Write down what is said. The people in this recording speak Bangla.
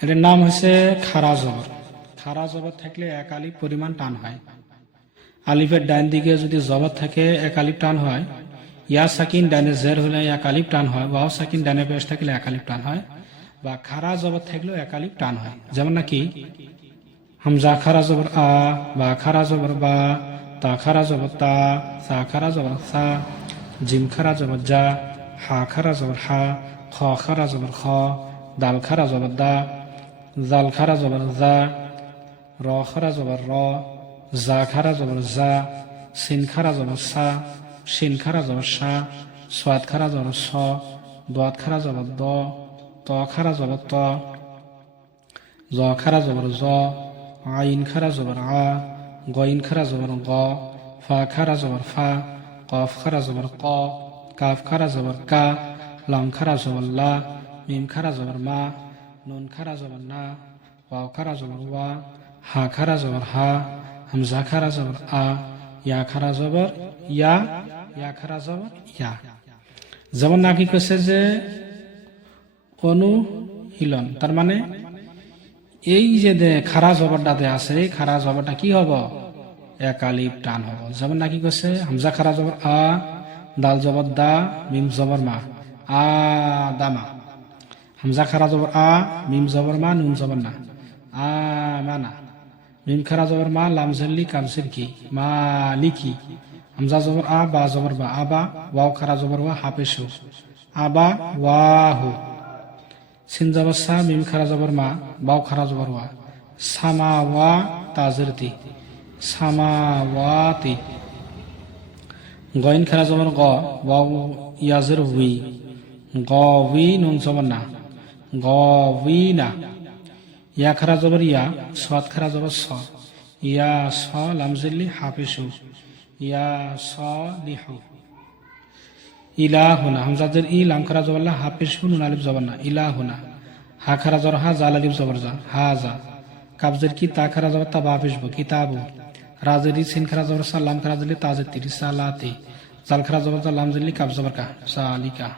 এটার নাম হচ্ছে খাড়া জবর। খাড়া জবর থাকলে এক আলিফ পরিমাণ টান হয়। আলিফের ডান দিকে যদি জবর থাকে এক আলিফ টান হয়। ইয়া সাকিন ডানে জের হলে এক আলিফ টান হয়। ওয়াও সাকিন ডানে পেশ থাকলে এক আলিফ টান হয়। বা খাড়া জবর থাকলেও এক আলিফ টান হয়। যেমন নাকি হামজা খাড়া জবর আ, বা খাড়া জবর বা, তা খাড়া জবর তা, সা খাড়া জবর সা, জিম খাড়া জবর জা, হা খাড়া জবর হা, খ খাড়া জবর খ, দাল খাড়া জবর দা, জাল খাড়া জবর জা, র খাড়া জবর র, জা খাড়া জবর জা, সিন খাড়া জবর সা, শিন খাড়া জবর সা, সোয়াদ খাড়া জবর স, দোয়াত খাড়া জবর দ, ত খাড়া জবর ত, জ খাড়া জবর জ, আইন খাড়া জবর আ, গইন খাড়া জবর গ, ফা খাড়া জবর ফা, কফ খাড়া জবর ক, কাফ খাড়া জবর কা, লাম খাড়া জবর লা, মিম খাড়া জবর মা, নুন খাড়া জবর না, ওয়াও খাড়া জবর ওয়া, হা খাড়া জবর হা, হামজা খাড়া জবর আ, ইয়া খাড়া জবর ইয়া, ইয়া খাড়া জবর ইয়া। যেমন নাকি কেছে যে অনুশীলন, তার মানে এই যে খাড়া জবরটাতে আছে এই খাড়া জবরটা কি হব? এক আলিফ টান হব। যেমন নাকি কেছে হামজা খাড়া জবর আ, দাল জবর দা, মিম জবর মা, আ দামা। হামজা খাড়া জবর আ, মিম জবর মা, নুন জবর না, আ মানা। মিম খাড়া জবর মা, লাম জল্লি কাম সিরকি, মা লিখি। হামজা জবর আ, বা জবর বা, আবা। ওয়াও খাড়া জবর ওয়া, হাফেশু, আবা ওয়াহু। সিন জবর সা, মিম খাড়া জবর মা, বাও খাড়া জবর ওয়া, সামা ওয়া তাজরতি, সামাওয়াতি। গইন খাড়া জবর গ, ওয়াও ইয়াজের হুই, গউই, নুন জবর না, গউইনা। ইয়া খাড়া জবর ইয়া, সাদ খাড়া জবর স, ইয়া স লাম জিল্লি হাফিসু, ইয়া সলিহু। ইলাহুনা, হামজাদের ই, লাম খাড়া জবর লা, হাফিসু, নুন আলিফ জবর না, ইলাহুনা। হা খাড়া জবর হা, জাল আলিফ জবর জা, হা জা। কাবজের কি, তা খাড়া জবর তা, বা হাফিসবু, কিতাবু। রাজের ই, সিন খাড়া জবর সা, লাম খাড়া জিল্লি তাজের তিরি, সালাতি। জাল খাড়া জবর জা, লাম জিল্লি কাব জবর কা, সালিকা।